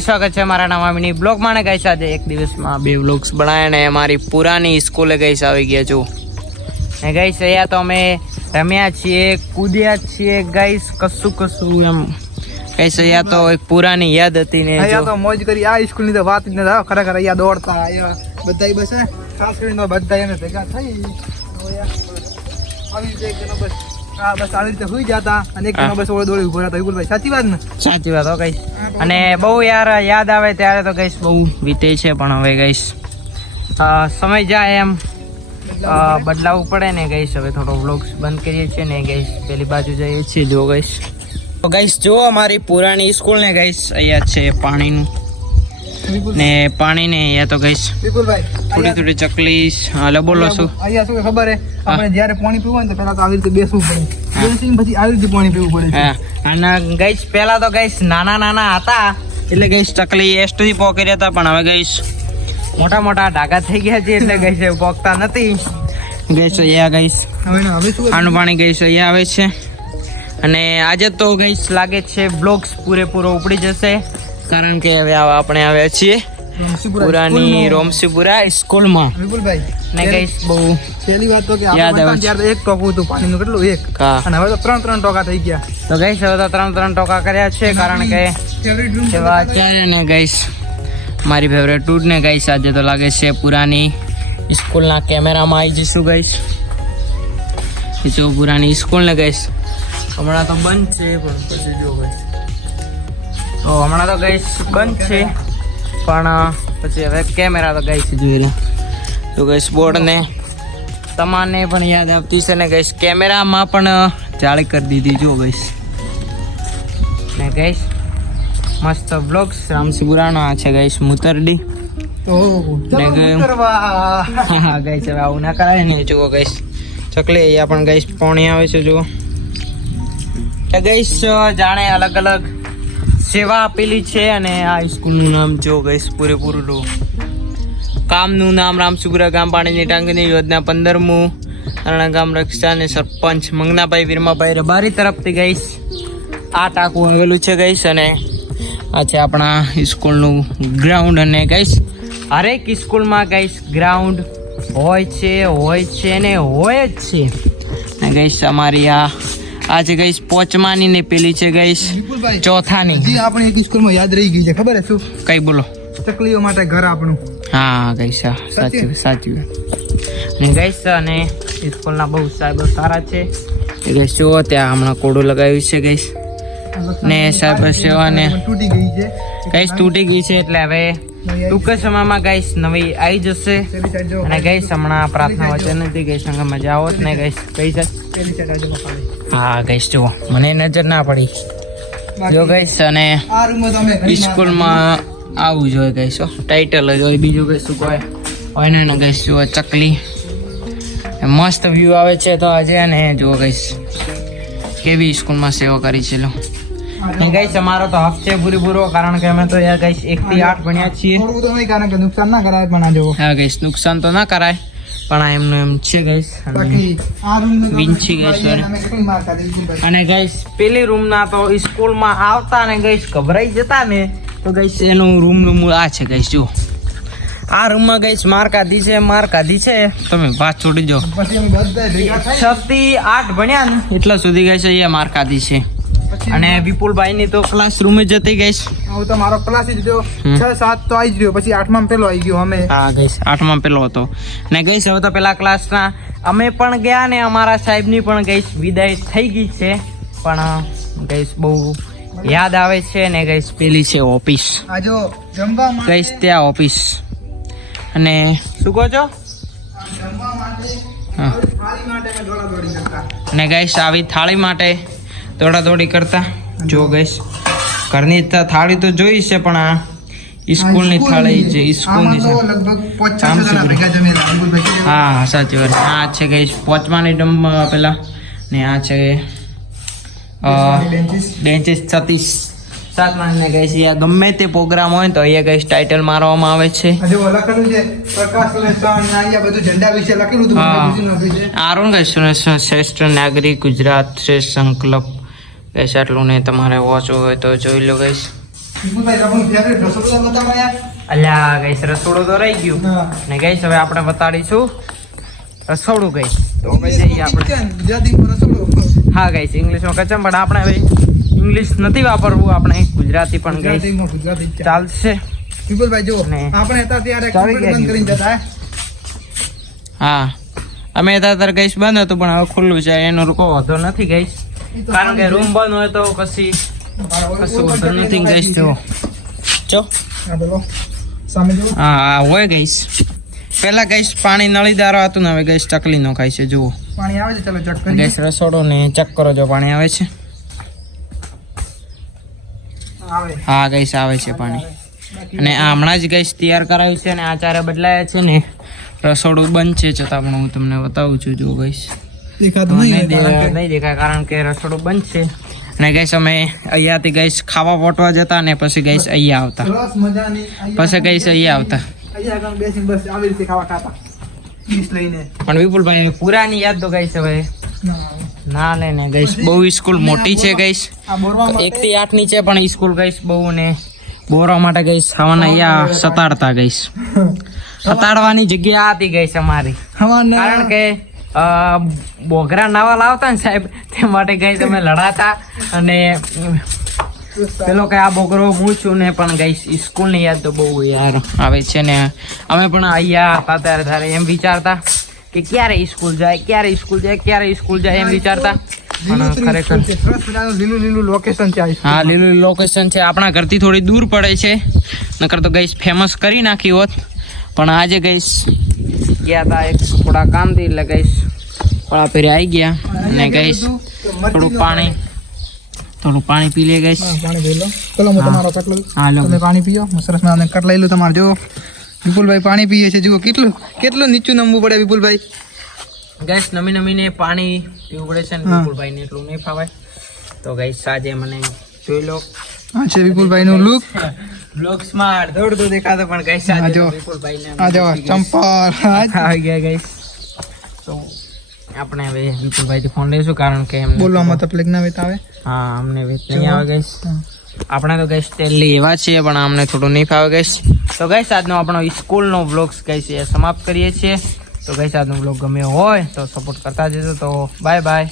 स्वागत है हमारा नवा मिनी ब्लॉग में गाइस। आज एक दिवस में 2 व्लॉग्स बनाया ने हमारी पुरानी स्कूल गाइस આવી ગયા જો ને ગાइस અહીંયા તો અમે રમ્યા છીએ કૂદ્યા છીએ ગાइस કશું એમ ગાइस અહીંયા તો એક પુરાની યાદ હતી ને અહીંયા તો મોજ કરી આ સ્કૂલ ની તો વાત જ ન થાય ખરેખર અહીંયા દોડતા અહીંયા બધાય બસ ખાસ કરીને બધાય એને ભેગા થઈ આવી રીતે એકનો બસ આ બસ આવી રીતે હોઈ જતા અને એકનો બસ ઓળે દોડી ઉભો રહેતા વિપુલભાઈ સાચી વાત ને સાચી વાત હો ગાइस અને બહુ યાર યાદ આવે ત્યારે તો ગાइस બહુ વીતે છે પણ હવે ગાइस સમય જાય એમ બદલાવવું પડે ને ગાइस હવે થોડો વ્લોગ્સ બંધ કરીએ છીએ ને ગાइस પેલી બાજુ જઈએ છીએ જો ગાइस તો ગાइस જો અમારી પુરાની સ્કૂલ ને ગાइस અહીંયા છે પાણીનું ને પાણી ને અહીંયા તો ગાइस વિપુલભાઈ થોડી ચકલી હાલો બોલો શું અહીંયા શું ખબર હે આપણે જ્યારે પાણી પીવું હોય તો પહેલા તો આવી રીતે બેસવું પડે બેસીને પછી આવી રીતે પાણી પીવું પડે હા અને ગાइस પહેલા તો ગાइस નાના હતા એટલે ગાइस ચકલી એસ્ટથી પોકી રહેતા પણ હવે ગાइस મોટા ડાઘા થઈ ગયા છે એટલે ગાइस પોકતા નથી ગાइस અહીંયા ગાइस હવે શું આનું પાણી ગાइस અહીંયા આવે છે અને આજે તો ગાइस લાગે છે બ્લોગ્સ પૂરેપૂરો ઉપડી જશે કારણ કે હવે આપણે આવ્યા છીએ પુરાની રોમસીપુરા સ્કૂલમાં વિપુલભાઈ ને ગાइस બહુ પહેલી વાત તો કે આપણે ત્યારે એક ટોકું હતું પાણીનું કેટલું એક અને હવે તો 3 ટોકા થઈ ગયા તો ગાइस હવે તો 3 ટોકા કર્યા છે કારણ કે ફેવરિટ રૂમ એવા આચાર્ય ને ગાइस મારી ફેવરેટ ટૂર ને ગાइस આજે તો લાગે છે પુરાની સ્કૂલના કેમેરામાં આવી જઈશું ગાइस જો પુરાની સ્કૂલ ને ગાइस હમણાં તો બંધ છે પણ પછી જો ગાइस તો હમણાં તો ગાइस બંધ છે પણ પછી હવે કેમેરા તો ગાइस જોઈ લે તો ગાइस બોર્ડ ને તમને પણ યાદ આવતી છે ને ગાइस કેમેરામાં પણ જાળી કરી દીધી જો ગાइस ને ગાइस મસ્ત બ્લોગ્સ રામસીપુરાનો આ છે ગાइस મુતરડી હા ગાइस હવે આવું ના કરાય ને જુઓ ગાइस ચકલી અહીંયા પણ ગાइस પાણી આવે છે જુઓ કે ગાइस જાણે અલગ અલગ સેવા આપેલી છે અને આ સ્કૂલનું નામ જો ગાइस પૂરેપૂરું કામનું નામ રામસીપુરા ગામ પાણીની ટાંકીની યોજના 15મું અરણા ગામ રક્ષા અને સરપંચ મંગનાભાઈ વીરમાભાઈ રબારી તરફથી ગાइस આ ટાંકું આવેલું છે ગાइस અને આ છે આપણા સ્કૂલનું ગ્રાઉન્ડ અને ગાइस હરેક સ્કૂલમાં ગાइस ગ્રાઉન્ડ હોય છે ને હોય જ છે ને ગાइस અમારી આ છે ગાइस પોચમાની ને પેલી છે ગાइस ચોથાની જી આપણે એક સ્કૂલમાં યાદ રહી ગઈ છે ખબર હે શું કઈ બોલો ચકલીઓ માટે ઘર આપણું હા ગાइस સાચી ને ગાइस અને સ્કૂલના બહુ સાહેબ સારા છે ગાइस જો ત્યાં હમણાં કોડું લગાવ્યું છે ગાइस ને સાહેબ સેવા ને તૂટી ગઈ છે ગાइस તૂટી ગઈ છે એટલે હવે ટૂંક સમયમાં ગાइस નવી આવી જશે અને ગાइस હમણાં પ્રાર્થના વચન હતી ગાइस સંગ મજા આવત ને ગાइस કઈ જાય હા ગાइस જો મને નજર ના પડી જો ગાइस અને આ રૂમમાં તમે સ્કૂલમાં આવું જોઈએ ગાइस ટાઇટલ જ હોય બીજું કઈ શું હોય ને ગાइस જો ચકલી મસ્ત વ્યૂ આવે છે તો આજે અને જો ગાइस કેવી સ્કૂલમાં સેવા કરી છે લો ને ગાइस અમારો તો હક છે પૂરેપૂરો કારણ કે અમે તો યાર ગાइस 1 થી 8 ભણ્યા છીએ થોડું તો નહીં કારણ કે નુકસાન ના કરાય પણ આ જો હા ગાइस નુકસાન તો ના કરાય પણ આ એમનું એમ છે ગાइस બાકી આ રૂમ વિંચી ગાइस અને ગાइस પેલી રૂમના તો સ્કૂલમાં આવતા ને ગાइस ગભરાઈ જતા ને તો ગાइस એનું રૂમનું મૂળ આ છે ગાइस જો આ રૂમમાં ગાइस માર કાઢી છે તમે વાત છોડી દો પછી અમે બધા ભેગા થઈ 6 થી 8 ભણ્યા ને એટલા સુધી ગાइस અહીંયા માર કાઢી છે અને વિપુલભાઈ ની તો ક્લાસરૂમ જ હતી ગાइस હું તો મારો ક્લાસ જ જો 6-7 તો આવી ગયો પછી 8માં પેલો આવી ગયો અમે હા ગાइस 8માં પેલો હતો ને ગાइस હવે તો પેલા ક્લાસના અમે પણ ગયા ને અમારા સાહેબની પણ ગાइस વિદાય થઈ ગઈ છે પણ ગાइस બહુ યાદ આવે છે ને ગાइस પેલી છે ઓફિસ આ જો જમવા માટે ગાइस ત્યાં ઓફિસ અને શું કહો છો જમવા માટે હા થાળી માટે અમે દોડાદોડી કરતા અને ગાइस આવી થાળી માટે દોડાદોડી કરતા જો ગાइस ઘરની થાળી તો જોઈ છે પણ આ સ્કૂલની થાળી જે સ્કૂલની છે લગભગ 5-6 ભેગા જમેલા હા સાચી વાત આ છે ગાइस પોચમાની ડમ પેલા ને આ છે બેન્ચીસ 36 ને ગાइस અહીંયા ગમે તે પ્રોગ્રામ હોય તો અહીંયા ગાइस ટાઇટલ મારવામાં આવે છે જો લખેલું છે પ્રકાશ લેસન અહીંયા બધું ઝંડા વિશે લખેલું હતું આરોન ગાइस શ્રેષ્ઠ નાગરિક ગુજરાત શ્રેષ્ઠ સંકલ્પ ગાइस આટલું ને તમારે વોચ હોય તો જોઈ લો ગાइस વિપુલભાઈ આપણું ફેવરેટ રસોડું તો બતાવો યાર. અલ્યા ગઈશ રસોડું તો રહી ગયું હા. ને ગઈશ હવે આપણે બતાડીશું રસોડું ગઈશ તો હવે જઈએ આપણે કિચન, ગુજરાતીમાં રસોડું. હા ગઈશ ઇંગ્લિશમાં કચમ પણ આપણે હવે ઇંગ્લિશ નથી વાપરવું આપણે ગુજરાતી પણ ગઈશ ગુજરાતીમાં ગુજરાતી જ ચાલે. ચાલશે વિપુલભાઈ જો ને આપણે હતા ત્યારે ચાવી કમ્પ્યુટર બંધ કરીને જતા હા અમે અત્યારે ગઈશ બંધ હતું પણ હવે ખુલ્લું છે એનો કોઈ વાંધો નથી ગઈશ કારણ કે રૂમ બંધ હોય તો પછી કશું વાંધો નથી ગઈશ તો જો હા બોલો સામે જો હા હોય ગઈશ પેલા ગઈશ પાણી નળીદાર હતું ને હવે ગઈશ ચકલી નો ખાય છે જુઓ પાણી આવે છે ચલો ચેક કરીએ. ગઈશ રસોડો ને ચેક કરો જો પાણી આવે છે આવે હા ગઈશ આવે છે પાણી અને આ હમણાં જ ગઈશ તૈયાર કરાવ્યું છે અને આચાર્ય બદલાયા છે ને રસોડું બંધ છે છતાં પણ હું તમને બતાવું છું જો ગઈશ દેખાતું નહીં નહીં દેખાય કારણ કે રસોડું બંધ છે અને ગઈશ અમે અહીંયાથી ગઈશ ખાવા પોટવા જતા ને પછી ગઈશ અહીંયા આવતા સરસ મજાની પછી ગઈશ અહીંયા આવતા અહીંયા આગળ બેસીને બસ આવી રીતે ખાવા ખાતા ડીશ લઈને પણ વિપુલભાઈ પુરાની યાદ તો ગઈશ હવે ના, ના લે ને ગઈશ બહુ સ્કૂલ મોટી છે ગઈશ આ બોરવા 1 થી 8 ની છે પણ સ્કૂલ ગઈશ બહુ ને બોરવા માટે ગઈશ ખાવાના અહીંયા સતાડતા ગઈશ સતાડવાની જગ્યા હતી ગઈશ અમારી હવાના કારણ કે બોગરા નવા લાવતા ને સાહેબ તે માટે ગઈશ અમે લડાતા અને પેલો કે આ બોગરો હું છું ને પણ ગઈશ સ્કૂલ ની યાદ તો બહુ યાર આવે છે ને અમે પણ અહીંયા હતા ત્યારે એમ વિચારતા કે ક્યારે સ્કૂલ જાય ક્યારે સ્કૂલ જાય ક્યારે સ્કૂલ જાય એમ વિચારતા પણ ખરેખર સરસ મજાનું લીલું લીલું લોકેશન છે આ સ્કૂલ. હા લીલું લોકેશન છે આપણા ઘરથી થોડી દૂર પડે છે નકર તો ગઈશ ફેમસ કરી નાખી હોત પણ આજે ગઈશ ગયા હતા એક થોડા કામથી એટલે ગઈશ થોડા ફેરે આવી ગયા અને ગઈશ થોડું પાણી પી લે ગઈશ હા, પાણી પી લો ચલો હું તમારો કટ લઉં હા લો તમે પાણી પીઓ હું સરસ મજાનું કટ લઈ લઉં તમારે જો વિપુલભાઈ પાણી પીએ છે જુઓ કેટલું નીચું નમવું પડે વિપુલભાઈ ગઈશ નમીને પાણી પીવું પડે છે ને વિપુલભાઈ ને એટલું નહીં ફાવાય તો ગઈશ આજે મને જોઈ લો આ છે વિપુલભાઈ નું લુક બ્લોગ્સમાં અડધો દેખાતો પણ ગઈશ આ આજે જો. વિપુલભાઈ ને આ જો ચંપલ આવી ગયા ગઈશ તો આપણે હવે વિપુલભાઈ થી ફોન લઈશું કારણ કે એમને બોલવામાં તકલીફ ના વેત આવે હા અમને વેત નહીં આવે ગઈશ આપણે તો ગઈશ તેલી એવા છીએ પણ અમને થોડું નહીં ફાવે ગઈશ તો ગઈશ આજનો આપણો સ્કૂલનો વ્લોગ્સ ગઈશ એ સમાપ્ત કરીએ છીએ તો ગઈશ આજનો વ્લોગ ગમ્યો હોય તો સપોર્ટ કરતા જજો તો બાય બાય